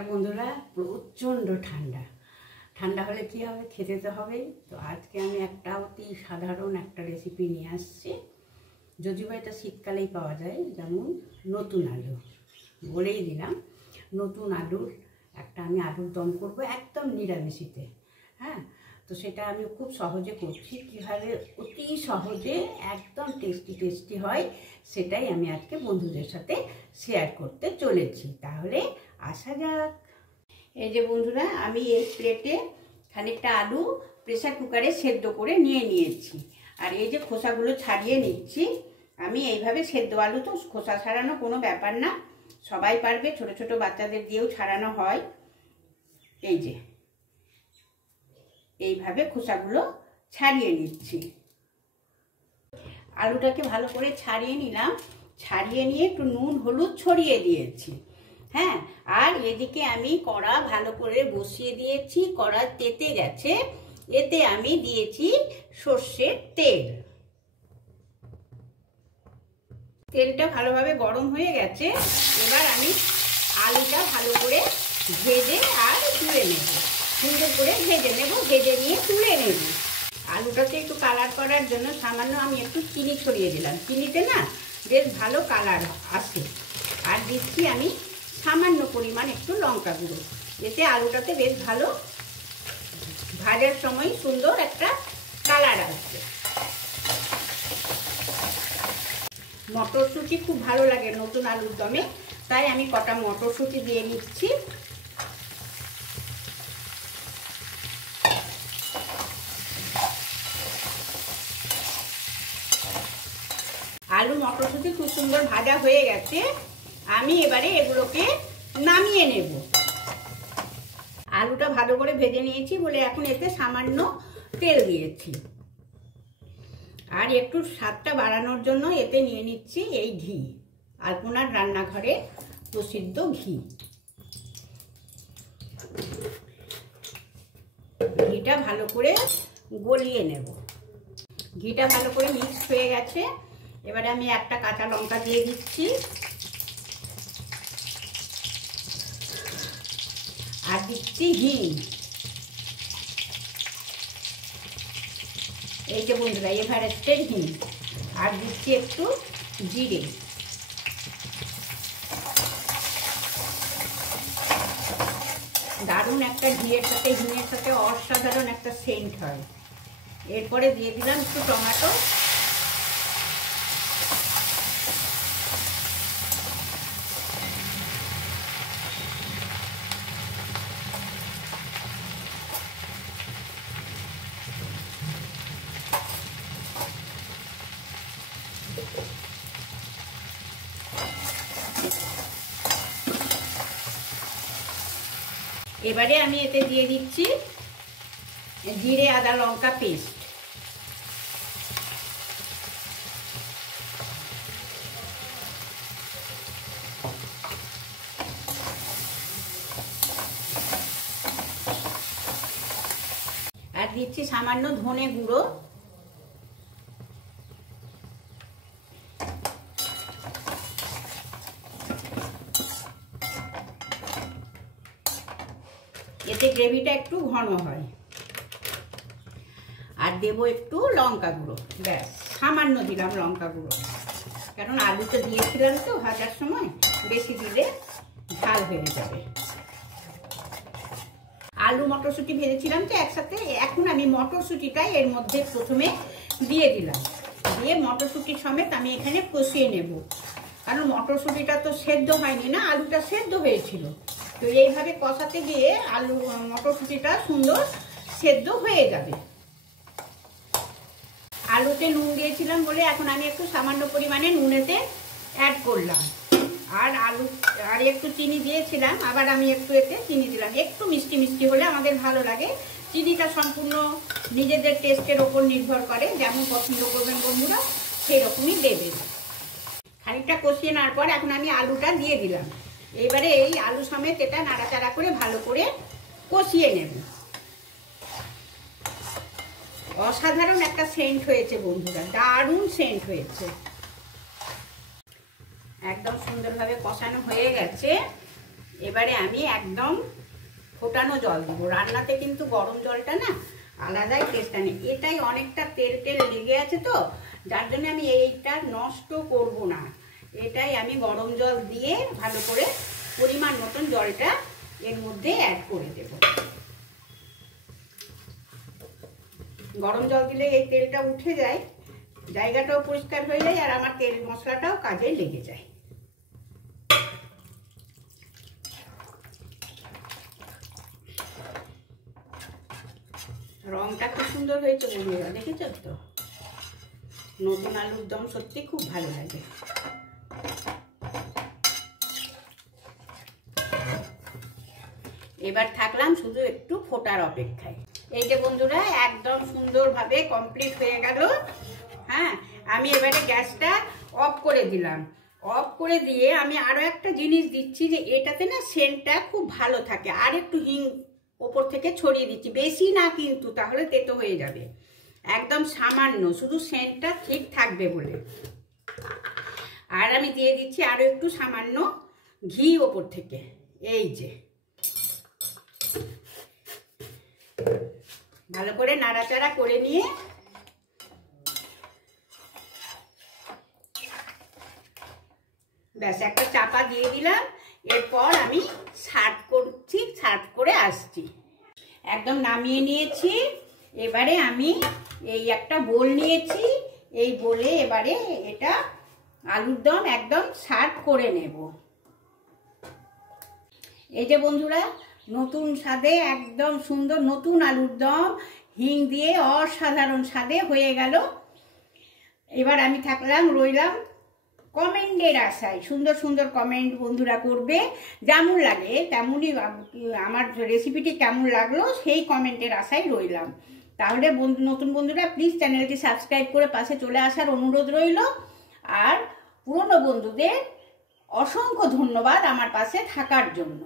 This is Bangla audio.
নমস্কার বন্ধুরা। প্রচণ্ড ঠান্ডা ঠান্ডা হলে কি হবে, খেতে তো হবেই। তো আজকে আমি একটা অতি সাধারণ একটা রেসিপি নিয়ে আসছি, যদিও এটা শীতকালেই পাওয়া যায়। যেমন নতুন আলু, বলেই দিলাম নতুন আলুর একটা আমি আলুর দম করব একদম নিরামিষিতে। হ্যাঁ, তো সেটা আমি খুব সহজে করছি, কীভাবে অতি সহজে একদম টেস্টি হয় সেটাই আমি আজকে বন্ধুদের সাথে শেয়ার করতে চলেছি। তাহলে আসা যাক। এই যে বন্ধুরা, আমি এই প্লেটে খানিকটা আলু প্রেসার কুকারে সেদ্ধ করে নিয়েছি। আর এই যে খোসাগুলো ছাড়িয়ে নিচ্ছি। আমি এইভাবে সেদ্ধ আলু তো খোসা ছাড়ানো কোনো ব্যাপার না, সবাই পারবে, ছোট ছোট বাচ্চাদের দিয়েও ছাড়ানো হয়। এই যে এইভাবে খোসাগুলো ছাড়িয়ে নিচ্ছি। আলুটাকে ভালো করে ছাড়িয়ে নিলাম, ছাড়িয়ে নিয়ে একটু নুন হলুদ ছড়িয়ে দিয়েছি। হ্যাঁ, আর এদিকে আমি কড়া ভালো করে বসিয়ে দিয়েছি, কড়া তেতে গেছে। এতে আমি দিয়েছি সর্ষের তেল। তেলটা ভালোভাবে গরম হয়ে গেছে। এবার আমি আলুটা ভালো করে ভেজে আর তুলে নেব, সুন্দর করে ভেজে নেব, ভেজে নিয়ে তুলে নেব। আলুটাতে একটু কালার করার জন্য সামান্য আমি একটু চিনি ছড়িয়ে দিলাম। চিনিতে না বেশ ভালো কালার আসে। আর দিচ্ছি আমি সামান্য পরিমাণ একটু লঙ্কা গুঁড়ো, এতে আলুটাতে বেশ ভালো ভাজার সময় সুন্দর একটা কালার আসবে। মটরশুঁটি খুব ভালো লাগে নতুন আলুর দমে, তাই আমি কটা মটরশুঁটি দিয়ে নিচ্ছি। আলু মটরশুঁটি খুব সুন্দর ভাজা হয়ে গেছে। আমি এবারে এগুলোকে নামিয়ে নেব। আলুটা ভালো করে ভেজে নিয়েছি বলে এখন এতে সামান্য তেল দিয়েছি। আর একটু স্বাদটা বাড়ানোর জন্য এতে নিয়ে নিচ্ছি এই ঘি, আলপনার রান্নাঘরে প্রসিদ্ধ ঘি। ঘিটা ভালো করে গলিয়ে নেব। ঘিটা ভালো করে মিক্স হয়ে গেছে। এবারে আমি একটা কাঁচা লঙ্কা দিয়ে দিচ্ছি, আর দিচ্ছি হিং। এই যে বন্ধুরা, এভারেস্টের হিং। আর দিচ্ছি একটু জিরে। দারুণ একটা ঘিয়ের সাথে হিঙের সাথে অসাধারণ একটা সেন্ট হয়। এরপরে দিয়ে দিলাম একটু টমেটো। এবারে আমি এতে দিয়ে দিচ্ছি জিরে আদা লঙ্কা পেস্ট। আর দিচ্ছি সামান্য ধনে গুঁড়ো। এতে গ্রেভিটা একটু ঘন হয়। আর দেবো একটু লঙ্কা গুঁড়ো, ব্যাস সামান্য দিলাম লঙ্কা গুঁড়ো, কারণ আলুটা দিয়েছিলাম তো ভাজার সময়, বেশি দিলে ঝাল হয়ে যাবে। আলু মটরশুঁটি ভেজেছিলাম তো একসাথে, এখন আমি মটরশুঁটিটা এর মধ্যে প্রথমে দিয়ে দিলাম। দিয়ে মটরশুঁটির সমেত আমি এখানে কষিয়ে নেব, কারণ মটরশুঁটিটা তো সেদ্ধ হয়নি না, আলুটা সেদ্ধ হয়েছিল। তো এইভাবে কষাতে গিয়ে আলু মটরশুঁটিটা সুন্দর সেদ্ধ হয়ে যাবে। আলুতে নুন দিয়েছিলাম বলে এখন আমি একটু সামান্য পরিমাণে নুনেতে অ্যাড করলাম। আর একটু চিনি দিয়েছিলাম, আবার আমি একটু এতে চিনি দিলাম। একটু মিষ্টি মিষ্টি হলে আমাদের ভালো লাগে। চিনিটা সম্পূর্ণ নিজেদের টেস্টের ওপর নির্ভর করে, যেমন পছন্দ করবেন বন্ধুরা সেই রকমই দেবেন। খানিকটা কষিয়ে নেওয়ার পর এখন আমি আলুটা দিয়ে দিলাম। এবারে এই আলু সমেত এটা নাড়াচাড়া করে ভালো করে কষিয়ে নেব। অসাধারণ একটা সেন্ট হয়েছে বন্ধুরা, দারুণ সেন্ট হয়েছে। একদম সুন্দরভাবে কষানো হয়ে গেছে। এবারে আমি একদম ফোটানো জল দিব। রান্নাতে কিন্তু গরম জলটা না আলাদাই টেস্ট আনে। এটাই অনেকটা তেল তেল লেগে আছে তো, যার জন্য আমি এইটা নষ্ট করব না। এটাই আমি গরম জল দিয়ে ভালো করে পরিমাণ মতন জলটা এর মধ্যে অ্যাড করে দেব। গরম জল দিলে এই তেলটা উঠে যায়, জায়গাটাও পরিষ্কার হয়ে যায়, আর আমার তেল মশলাটাও কাজে লেগে যায়। রংটা খুব সুন্দর হয়েছে বন্ধুরা, দেখেছ তো? নতুন আলুর দম সত্যি খুব ভালো লাগে। এবার থাকলাম শুধু একটু ফোটার অপেক্ষায়। এই যে বন্ধুরা একদম সুন্দরভাবে কমপ্লিট হয়ে গেল। হ্যাঁ, আমি এবারে গ্যাসটা অফ করে দিলাম। অফ করে দিয়ে আমি আরও একটা জিনিস দিচ্ছি, যে এটাতে না সেন্টটা খুব ভালো থাকে। আর একটু হিং ওপর থেকে ছড়িয়ে দিচ্ছি, বেশি না কিন্তু, তাহলে তেতো হয়ে যাবে। একদম সামান্য, শুধু সেন্টটা ঠিক থাকবে বলে। আর আমি দিয়ে দিচ্ছি আরও একটু সামান্য ঘি ওপর থেকে। এই যে ভালো করে নাড়াচাড়া করে নিয়ে ব্যাস একটা চাপা দিয়ে দিলাম। এরপর আমি সার্ভ করছি, সার্ভ করে আসছি। একদম নামিয়ে নিয়েছি। এবারে আমি এই একটা বোল নিয়েছি, এই বোলে এবারে এটা আলুর দম একদম সার্ভ করে নেব। এই যে বন্ধুরা নতুন স্বাদে একদম সুন্দর নতুন আলুর দম হিং দিয়ে অসাধারণ স্বাদে হয়ে গেল। এবার আমি রইলাম কমেন্টের আশায়। সুন্দর সুন্দর কমেন্ট বন্ধুরা করবে, যেমন লাগে তেমনই। আমার রেসিপিটি কেমন লাগলো সেই কমেন্টের আশায় রইলাম। তাহলে নতুন বন্ধুরা প্লিজ চ্যানেলটি সাবস্ক্রাইব করে পাশে চলে আসার অনুরোধ রইল। আর পুরনো বন্ধুদের অসংখ্য ধন্যবাদ আমার পাশে থাকার জন্য।